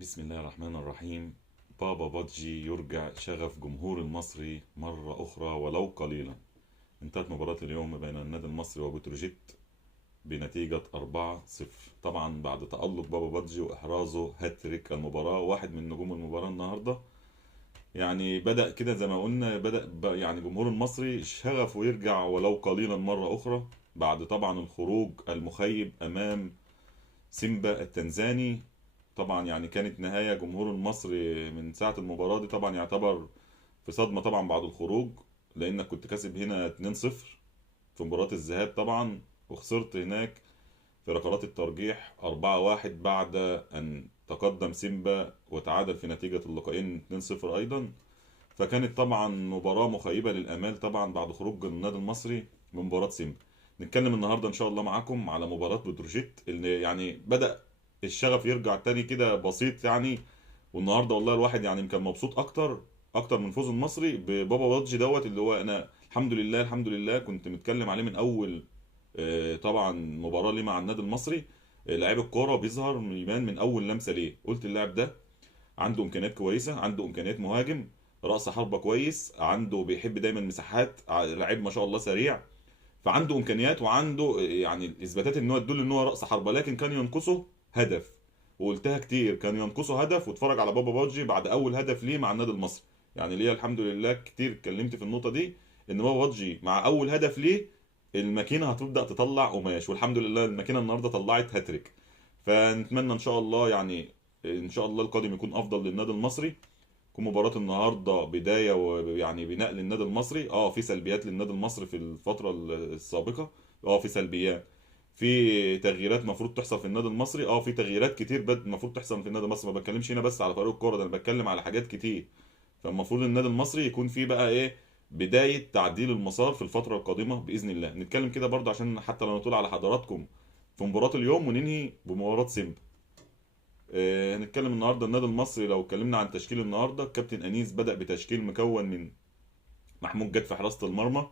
بسم الله الرحمن الرحيم. بابا بادجي يرجع شغف جمهور المصري مرة أخرى ولو قليلا. انتهت مباراة اليوم بين النادي المصري وبتروجيت بنتيجة 4-0، طبعا بعد تألق بابا بادجي وإحرازه هاتريك المباراة، واحد من نجوم المباراة النهاردة. يعني بدأ كده زي ما قلنا، يعني جمهور المصري شغفه يرجع ولو قليلا مرة أخرى، بعد طبعا الخروج المخيب أمام سيمبا التنزاني. طبعا يعني كانت نهاية جمهور المصري من ساعة المباراة دي، طبعا يعتبر في صدمة طبعا بعد الخروج، لأنك كنت كاسب هنا 2-0 في مباراة الذهاب طبعا، وخسرت هناك في ركلات الترجيح 4-1 بعد أن تقدم سيمبا وتعادل في نتيجة اللقاءين 2-0 أيضا. فكانت طبعا مباراة مخيبة للآمال طبعا بعد خروج النادي المصري من مباراة سيمبا. نتكلم النهارده إن شاء الله معاكم على مباراة بتروجيت اللي يعني بدأ الشغف يرجع تاني كده بسيط يعني. والنهارده والله الواحد يعني كان مبسوط اكتر من فوز المصري ببابا بادجي دوت، اللي هو انا الحمد لله الحمد لله كنت متكلم عليه من اول طبعا مباراة ليه مع النادي المصري. لعيب الكورة بيظهر يبان من اول لمسة ليه، قلت اللاعب ده عنده امكانيات كويسه، عنده امكانيات مهاجم، راس حربه كويس، عنده بيحب دايما مساحات، لعيب ما شاء الله سريع. فعنده امكانيات وعنده يعني اثباتات ان هو تدل ان هو راس حربه، لكن كان ينقصه هدف. وقلتها كتير، كان ينقصه هدف. واتفرج على بابا بادجي بعد اول هدف ليه مع النادي المصري، يعني ليا الحمد لله كتير اتكلمت في النقطه دي، ان بابا بادجي مع اول هدف ليه الماكينه هتبدا تطلع قماش، والحمد لله الماكينه النهارده طلعت هاتريك. فنتمنى ان شاء الله يعني ان شاء الله القادم يكون افضل للنادي المصري. تكون مباراة النهارده بداية ويعني بناء للنادي المصري. في سلبيات للنادي المصري في الفترة السابقة، في سلبيات، في تغييرات المفروض تحصل في النادي المصري، في تغييرات كتير المفروض تحصل في النادي المصري. ما بتكلمش هنا بس على فريق الكورة، ده انا بتكلم على حاجات كتير. فالمفروض النادي المصري يكون فيه بقى ايه، بداية تعديل المسار في الفترة القادمة بإذن الله. نتكلم كده برضه عشان حتى لو نطول على حضراتكم في مباراة اليوم وننهي بمباراة سيمبا. هنتكلم النهارده النادي المصري. لو اتكلمنا عن تشكيل النهارده، الكابتن انيس بدأ بتشكيل مكون من محمود جد في حراسة المرمى،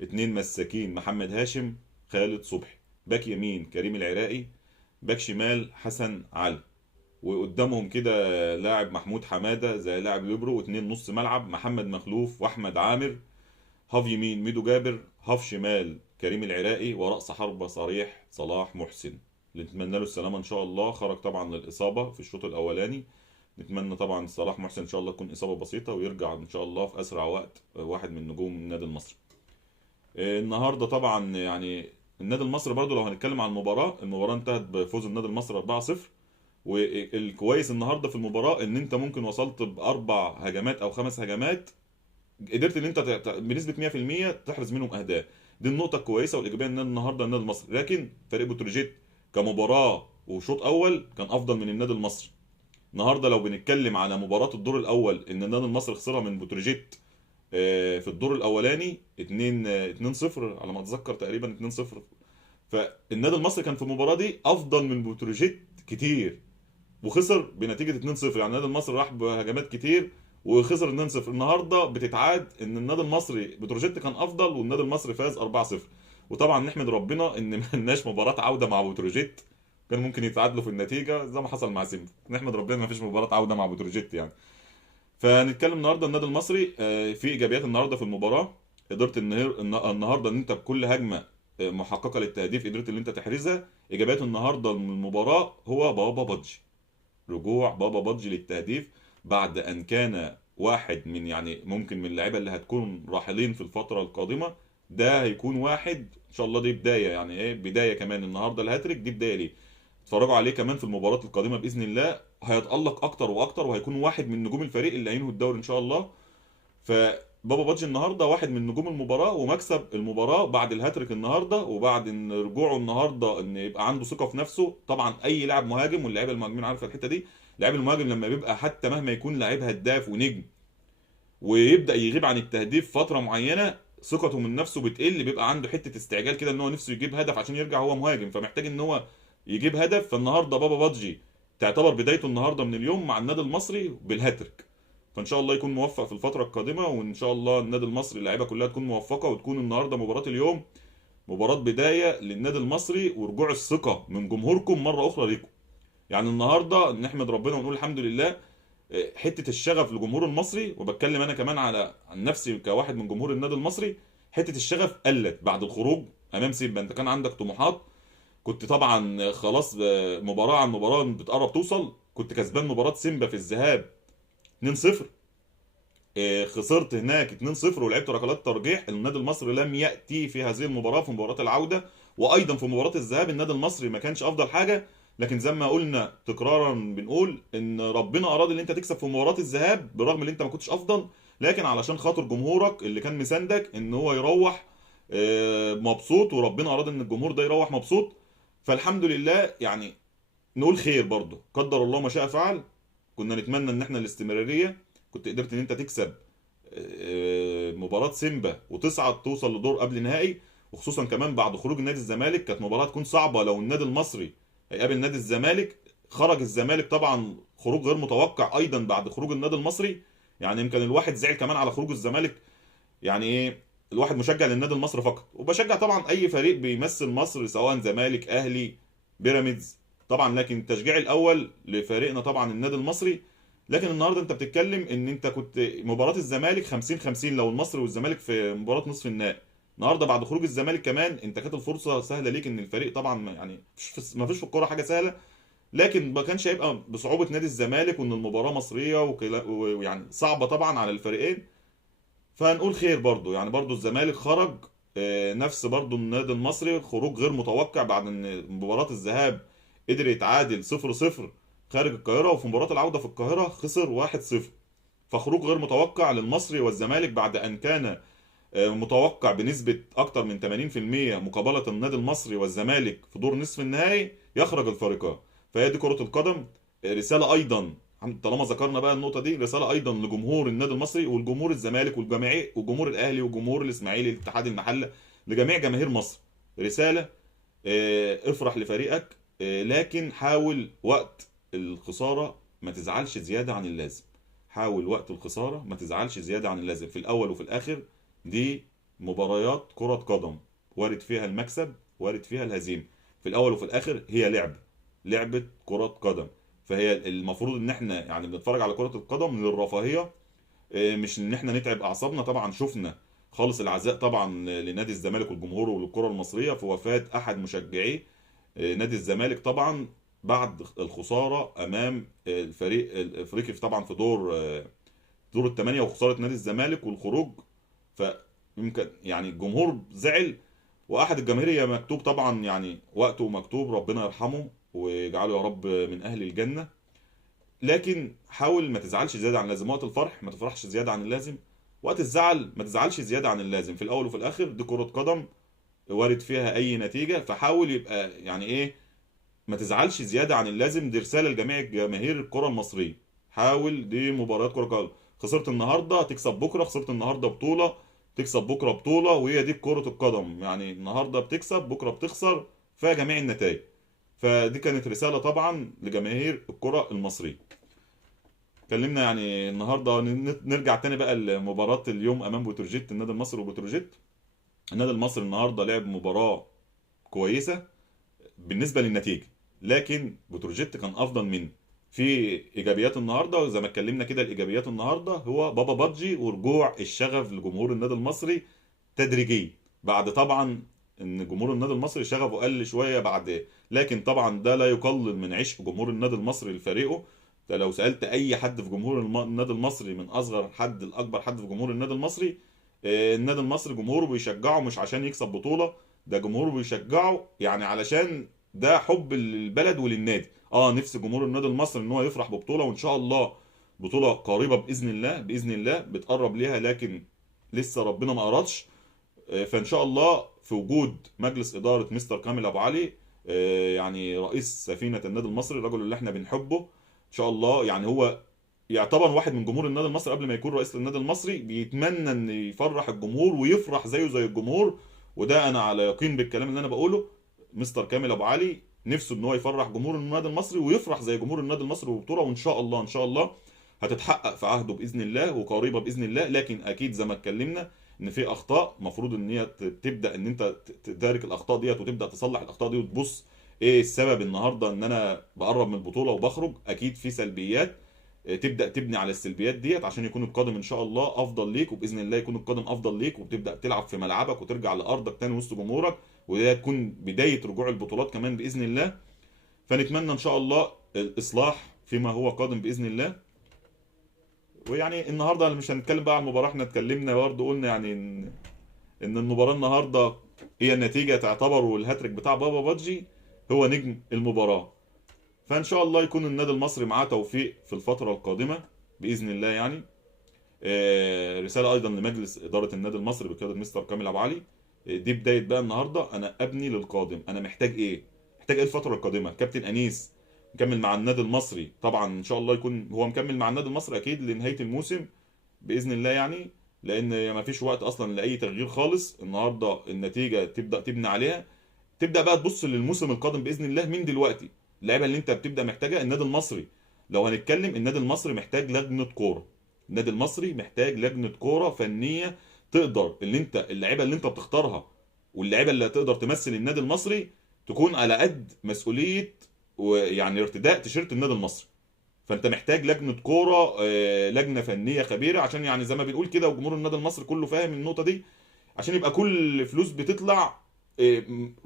اتنين مساكين محمد هاشم، خالد صبحي، باك يمين كريم العراقي، باك شمال حسن علي، وقدامهم كده لاعب محمود حمادة زي لاعب ليبرو، واتنين نص ملعب محمد مخلوف واحمد عامر، هاف يمين ميدو جابر، هاف شمال كريم العراقي، ورأس حربة صريح صلاح محسن، اللي نتمنى له السلامة ان شاء الله. خرج طبعا للإصابة في الشوط الأولاني، نتمنى طبعا صلاح محسن ان شاء الله تكون إصابة بسيطة ويرجع ان شاء الله في أسرع وقت، واحد من نجوم النادي المصري. النهارده طبعا يعني النادي المصري برضو لو هنتكلم عن المباراة انتهت بفوز النادي المصري 4-0. والكويس النهارده في المباراة ان انت ممكن وصلت باربع هجمات او خمس هجمات، قدرت ان انت بنسبه 100% تحرز منهم اهداف. دي النقطه الكويسه والايجابيه ان النهارده النادي المصري، لكن فريق بتروجيت كمباراه وشوط اول كان افضل من النادي المصري. النهارده لو بنتكلم على مباراه الدور الاول، ان النادي المصري خسرها من بتروجيت في الدور الاولاني 2-0 على ما اتذكر، تقريبا 2-0. فالنادي المصري كان في المباراه دي افضل من بتروجيت كتير، وخسر بنتيجه 2-0. يعني النادي المصري راح بهجمات كتير وخسر 2-0. النهارده بتتعاد ان النادي المصري بتروجيت كان افضل والنادي المصري فاز 4-0. وطبعا نحمد ربنا ان ما لناش مباراه عوده مع بتروجيت، كان ممكن يتعادلوا في النتيجه زي ما حصل مع سيمبا. نحمد ربنا ما فيش مباراه عوده مع بتروجيت يعني. فنتكلم النهارده النادي المصري في ايجابيات النهارده في المباراه. قدرت النهارده ان انت بكل هجمه محققه للتهديف قدرت ان انت تحرزها. ايجابيات النهارده من المباراه هو بابا بادجي، رجوع بابا بادجي للتهديف بعد ان كان واحد من يعني ممكن من اللعيبه اللي هتكون راحلين في الفتره القادمه. ده هيكون واحد ان شاء الله، دي بدايه يعني ايه، بدايه كمان النهارده الهاتريك دي بدايه ليه. اتفرجوا عليه كمان في المباراه القادمه باذن الله، هيتالق اكتر واكتر وهيكون واحد من نجوم الفريق اللي هينهوا الدوري ان شاء الله. فبابا بادجي النهارده واحد من نجوم المباراه ومكسب المباراه بعد الهاتريك النهارده، وبعد ان رجوعه النهارده ان يبقى عنده ثقه في نفسه. طبعا اي لاعب مهاجم واللعيبه المهاجمين عارفه الحته دي، اللاعب المهاجم لما بيبقى حتى مهما يكون لعيب هداف ونجم ويبدا يغيب عن التهديف فتره معينه، ثقته من نفسه بتقل، بيبقى عنده حته استعجال كده ان هو نفسه يجيب هدف عشان يرجع هو مهاجم، فمحتاج ان هو يجيب هدف. فالنهارده بابا بادجي تعتبر بدايته النهارده من اليوم مع النادي المصري بالهاتريك. فان شاء الله يكون موفق في الفتره القادمه، وان شاء الله النادي المصري اللعيبه كلها تكون موفقه، وتكون النهارده مباراه اليوم مباراه بدايه للنادي المصري ورجوع الثقه من جمهوركم مره اخرى ليكم. يعني النهارده نحمد ربنا ونقول الحمد لله. حته الشغف للجمهور المصري، وبتكلم انا كمان على عن نفسي كواحد من جمهور النادي المصري، حته الشغف قلت بعد الخروج امام سيمبا. انت كان عندك طموحات، كنت طبعا خلاص مباراه عن مباراه بتقرب توصل. كنت كسبان مباراه سيمبا في الذهاب 2-0، خسرت هناك 2-0 ولعبت ركلات ترجيح. النادي المصري لم يأتي في هذه المباراة في مباراة العودة، وأيضا في مباراة الذهاب النادي المصري ما كانش أفضل حاجة. لكن زي ما قلنا تكرارا بنقول إن ربنا أراد إن أنت تكسب في مباراة الذهاب برغم إن أنت ما كنتش أفضل، لكن علشان خاطر جمهورك اللي كان مساندك إن هو يروح مبسوط، وربنا أراد إن الجمهور ده يروح مبسوط. فالحمد لله يعني، نقول خير برضه، قدر الله ما شاء فعل. كنا نتمنى ان احنا الاستمراريه. كنت قدرت ان انت تكسب مباراه سيمبا وتصعد توصل لدور قبل نهائي، وخصوصا كمان بعد خروج نادي الزمالك. كانت مباراه تكون صعبه لو النادي المصري هيقابل نادي الزمالك. خرج الزمالك طبعا خروج غير متوقع ايضا بعد خروج النادي المصري. يعني يمكن الواحد زعل كمان على خروج الزمالك. يعني ايه، الواحد مشجع للنادي المصري فقط، وبشجع طبعا اي فريق بيمثل مصر سواء زمالك اهلي بيراميدز طبعا، لكن التشجيع الاول لفريقنا طبعا النادي المصري. لكن النهارده انت بتتكلم ان انت كنت مباراه الزمالك 50-50 لو المصري والزمالك في مباراه نصف النهائي. النهارده بعد خروج الزمالك كمان انت كانت الفرصه سهله ليك ان الفريق طبعا يعني ما فيش في الكوره حاجه سهله، لكن ما كانش هيبقى بصعوبه نادي الزمالك، وان المباراه مصريه ويعني صعبه طبعا على الفريقين. فهنقول خير برضو، يعني برضو الزمالك خرج نفس برضو النادي المصري خروج غير متوقع بعد ان مباراة الذهاب قدر يتعادل 0-0 خارج القاهرة، وفي مباراة العودة في القاهرة خسر 1-0. فخروج غير متوقع للمصري والزمالك بعد ان كان متوقع بنسبة اكتر من 80% مقابلة النادي المصري والزمالك في دور نصف النهائي يخرج الفريقان. فهي دي كرة القدم. رسالة ايضا، طالما ذكرنا بقى النقطة دي، رسالة أيضا لجمهور النادي المصري والجمهور الزمالك والجماهير وجمهور الأهلي وجمهور الإسماعيلي الاتحاد المحلة، لجميع جماهير مصر رسالة: افرح لفريقك، لكن حاول وقت الخسارة ما تزعلش زيادة عن اللازم. حاول وقت الخسارة ما تزعلش زيادة عن اللازم. في الأول وفي الآخر دي مباريات كرة قدم، وارد فيها المكسب وارد فيها الهزيمة. في الأول وفي الآخر هي لعبة كرة قدم. فهي المفروض ان احنا يعني بنتفرج على كرة القدم للرفاهية، مش ان احنا نتعب اعصابنا. طبعا شفنا خالص العزاء طبعا لنادي الزمالك والجمهور وللكرة المصرية في وفاة احد مشجعي نادي الزمالك طبعا بعد الخسارة امام الفريق الافريقي طبعا في دور الثمانية، وخسارة نادي الزمالك والخروج. فيمكن يعني الجمهور زعل، واحد الجماهير هي مكتوب طبعا، يعني وقته مكتوب، ربنا يرحمه ويجعله يا رب من اهل الجنة. لكن حاول ما تزعلش زياده عن اللازم. وقت الفرح ما تفرحش زياده عن اللازم، وقت الزعل ما تزعلش زياده عن اللازم. في الاول وفي الاخر دي كره قدم وارد فيها اي نتيجه. فحاول يبقى يعني ايه، ما تزعلش زياده عن اللازم. دي رساله لجميع جماهير الكره المصريه. حاول، دي مباريات كره قدم. خسرت النهارده تكسب بكره، خسرت النهارده بطوله تكسب بكره بطوله، وهي دي كره القدم. يعني النهارده بتكسب بكره بتخسر، فيها جميع النتائج. فدي كانت رساله طبعا لجماهير الكره المصريه. اتكلمنا يعني النهارده، نرجع تاني بقى لمباراة اليوم امام بتروجيت، النادي المصري وبتروجيت. النادي المصري النهارده لعب مباراة كويسة بالنسبة للنتيجة، لكن بتروجيت كان افضل منه. في ايجابيات النهارده، وزي ما اتكلمنا كده الايجابيات النهارده هو بابا بادجي ورجوع الشغف لجمهور النادي المصري تدريجيا، بعد طبعا ان جمهور النادي المصري شغفه قل شويه بعد. لكن طبعا ده لا يقلل من عشق جمهور النادي المصري لفريقه. ده لو سالت اي حد في جمهور النادي المصري من اصغر حد لاكبر حد في جمهور النادي المصري، النادي المصري جمهوره بيشجعه مش عشان يكسب بطوله، ده جمهوره بيشجعه يعني علشان ده حب للبلد وللنادي. نفس جمهور النادي المصري ان هو يفرح ببطوله، وان شاء الله بطوله قريبه باذن الله، باذن الله بتقرب ليها، لكن لسه ربنا ما ارادش. فان شاء الله في وجود مجلس اداره مستر كامل ابو علي، يعني رئيس سفينه النادي المصري، الرجل اللي احنا بنحبه ان شاء الله. يعني هو يعتبر واحد من جمهور النادي المصري قبل ما يكون رئيس للنادي المصري، بيتمنى ان يفرح الجمهور ويفرح زيه زي الجمهور. وده انا على يقين بالكلام اللي انا بقوله. مستر كامل ابو علي نفسه ان هو يفرح جمهور النادي المصري ويفرح زي جمهور النادي المصري ببطوله، وان شاء الله ان شاء الله هتتحقق في عهده باذن الله وقريبه باذن الله. لكن اكيد زي ما اتكلمنا ان في اخطاء مفروض ان هي تبدا ان انت تدارك الاخطاء ديت وتبدا تصلح الاخطاء دي وتبص ايه السبب النهارده ان انا بقرب من البطوله وبخرج؟ اكيد في سلبيات. تبدا تبني على السلبيات ديت عشان يكون القادم ان شاء الله افضل ليك، وباذن الله يكون القادم افضل ليك، وبتبدا تلعب في ملعبك وترجع لارضك تاني وسط جمهورك، وده تكون بدايه رجوع البطولات كمان باذن الله. فنتمنى ان شاء الله الاصلاح فيما هو قادم باذن الله. ويعني النهارده مش هنتكلم بقى عن المباراه، احنا اتكلمنا برضه قلنا يعني ان المباراه النهارده هي النتيجه تعتبر، والهاتريك بتاع بابا بادجي هو نجم المباراه. فان شاء الله يكون النادي المصري معاه توفيق في الفتره القادمه باذن الله يعني. رساله ايضا لمجلس اداره النادي المصري بقياده مستر كامل ابو علي. دي بدايه بقى النهارده، انا ابني للقادم. انا محتاج ايه؟ محتاج ايه الفتره القادمه؟ كابتن انيس مكمل مع النادي المصري طبعا، ان شاء الله يكون هو مكمل مع النادي المصري اكيد لنهايه الموسم باذن الله يعني، لان ما فيش وقت اصلا لاي تغيير خالص. النهارده النتيجه تبدا تبني عليها، تبدا بقى تبص للموسم القادم باذن الله من دلوقتي. اللعيبه اللي انت بتبدا محتاجها النادي المصري. لو هنتكلم النادي المصري محتاج لجنه كوره. النادي المصري محتاج لجنه كوره فنيه تقدر اللي انت اللعيبه اللي انت بتختارها واللعيبه اللي هتقدر تمثل النادي المصري تكون على قد مسؤوليه ويعني ارتداء تيشيرت النادي المصري. فانت محتاج لجنه كوره، لجنه فنيه خبيره، عشان يعني زي ما بنقول كده وجمهور النادي المصري كله فاهم النقطه دي، عشان يبقى كل فلوس بتطلع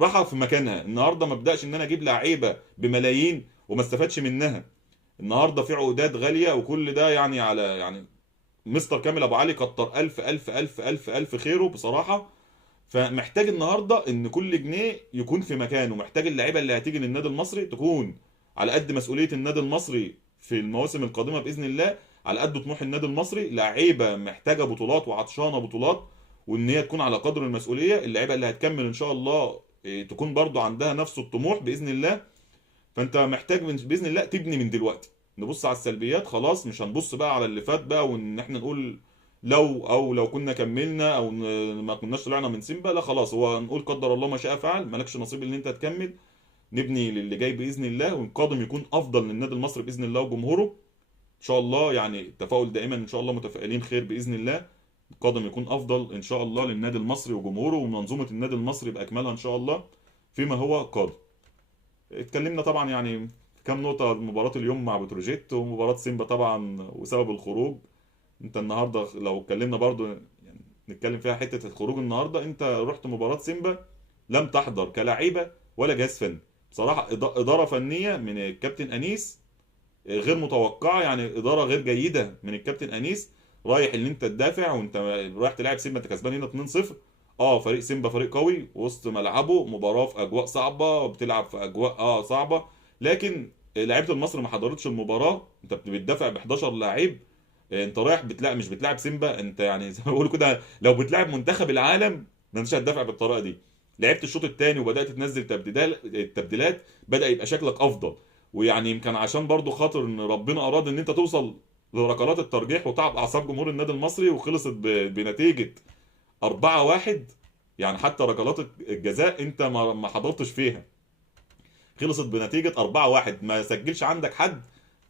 راحه في مكانها. النهارده ما ابداش ان انا اجيب لعيبه بملايين وما استفادش منها. النهارده في عقودات غاليه وكل ده يعني على يعني مستر كامل ابو علي كتر الف الف الف الف الف خيره بصراحه. فمحتاج النهارده ان كل جنيه يكون في مكانه. محتاج اللعيبه اللي هتيجي للنادي المصري تكون على قد مسؤوليه النادي المصري في المواسم القادمه باذن الله، على قد طموح النادي المصري. لعيبه محتاجه بطولات وعطشانه بطولات، وان هي تكون على قدر المسؤوليه. اللعيبه اللي هتكمل ان شاء الله تكون برضو عندها نفس الطموح باذن الله. فانت محتاج باذن الله تبني من دلوقتي. نبص على السلبيات خلاص، مش هنبص بقى على اللي فات بقى وان احنا نقول لو كنا كملنا او ما كناش طلعنا من سيمبا. لا خلاص، هو نقول قدر الله ما شاء فعل، مالكش نصيب ان انت تكمل. نبني للي جاي باذن الله، والقادم يكون افضل للنادي المصري باذن الله وجمهوره ان شاء الله. يعني التفاؤل دائما ان شاء الله، متفائلين خير باذن الله. القادم يكون افضل ان شاء الله للنادي المصري وجمهوره ومنظومه النادي المصري باكملها ان شاء الله فيما هو قادم. اتكلمنا طبعا يعني في كام نقطة مباراة اليوم مع بتروجيت ومباراة سيمبا طبعا وسبب الخروج. انت النهاردة لو اتكلمنا برضو يعني نتكلم فيها حتة الخروج. النهاردة انت رحت مباراة سيمبا لم تحضر كلاعيبة ولا جهاز فني. بصراحة إدارة فنية من الكابتن أنيس غير متوقعة، يعني إدارة غير جيدة من الكابتن أنيس. رايح اللي انت تدافع وانت رايح تلعب سيمبا، انت كسبان هنا 2-0. اه فريق سيمبا فريق قوي وسط ملعبه، مباراة في اجواء صعبة، بتلعب في اجواء صعبة، لكن لعيبة المصري ما حضرتش المباراة. انت بتدافع ب 11 لعيب. انت رايح بتلعب، مش بتلعب سيمبا. انت يعني زي ما بيقولوا كده لو بتلعب منتخب العالم ما انتش هتدافع بالطريقة دي. لعبت الشوط الثاني وبدأت تنزل التبديلات، بدأ يبقى شكلك افضل. ويعني يمكن عشان برضو خاطر ان ربنا اراد ان انت توصل لركلات الترجيح وتعب اعصاب جمهور النادي المصري، وخلصت بنتيجة 4-1. يعني حتى ركلات الجزاء انت ما حضرتش فيها، خلصت بنتيجة 4-1. ما سجلش عندك حد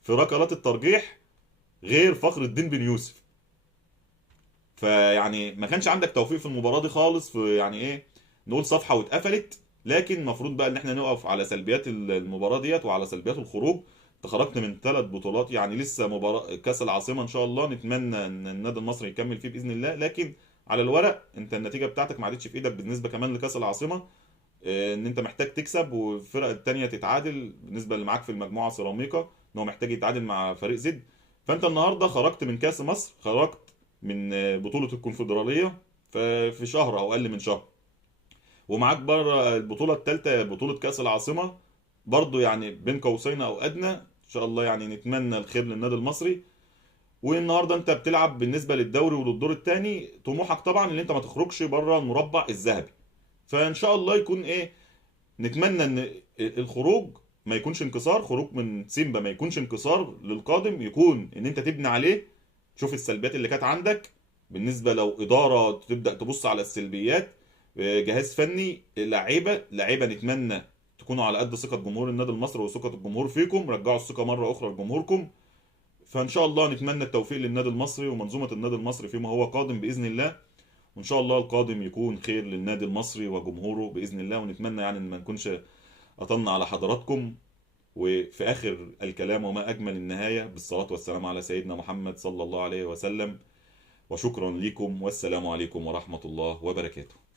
في ركلات الترجيح غير فخر الدين بن يوسف. فيعني ما كانش عندك توفيق في المباراة دي خالص. في يعني ايه، نقول صفحة واتقفلت. لكن المفروض بقى ان احنا نقف على سلبيات المباراة ديت وعلى سلبيات الخروج. انت خرجت من 3 بطولات، يعني لسه مباراة كأس العاصمة ان شاء الله نتمنى ان النادي المصري يكمل فيه بإذن الله. لكن على الورق انت النتيجة بتاعتك ما عادتش في ايدك بالنسبة كمان لكأس العاصمة. ان انت محتاج تكسب والفرق التانية تتعادل. بالنسبة اللي معاك في المجموعة سيراميكا ان هو محتاج يتعادل مع فريق زد. فانت النهارده خرجت من كأس مصر، خرجت من بطولة الكونفدرالية في شهر او اقل من شهر، ومعاك بره البطولة الثالثة بطولة كأس العاصمة برضو، يعني بين قوسين او ادنى. ان شاء الله يعني نتمنى الخير للنادي المصري. والنهارده انت بتلعب بالنسبة للدوري وللدور الثاني، طموحك طبعا ان انت ما تخرجش بره المربع الذهبي. فان شاء الله يكون ايه، نتمنى ان الخروج ما يكونش انكسار. خروج من سيمبا ما يكونش انكسار للقادم، يكون ان انت تبني عليه. تشوف السلبيات اللي كانت عندك بالنسبه، لو اداره تبدا تبص على السلبيات، جهاز فني، لعيبه نتمنى تكونوا على قد ثقه جمهور النادي المصري وثقه الجمهور فيكم. رجعوا الثقه مره اخرى لجمهوركم. فان شاء الله نتمنى التوفيق للنادي المصري ومنظومه النادي المصري فيما هو قادم باذن الله. وان شاء الله القادم يكون خير للنادي المصري وجمهوره باذن الله. ونتمنى يعني ان ما نكونش أطلنا على حضراتكم. وفي آخر الكلام وما أجمل النهاية بالصلاة والسلام على سيدنا محمد صلى الله عليه وسلم. وشكرا لكم، والسلام عليكم ورحمة الله وبركاته.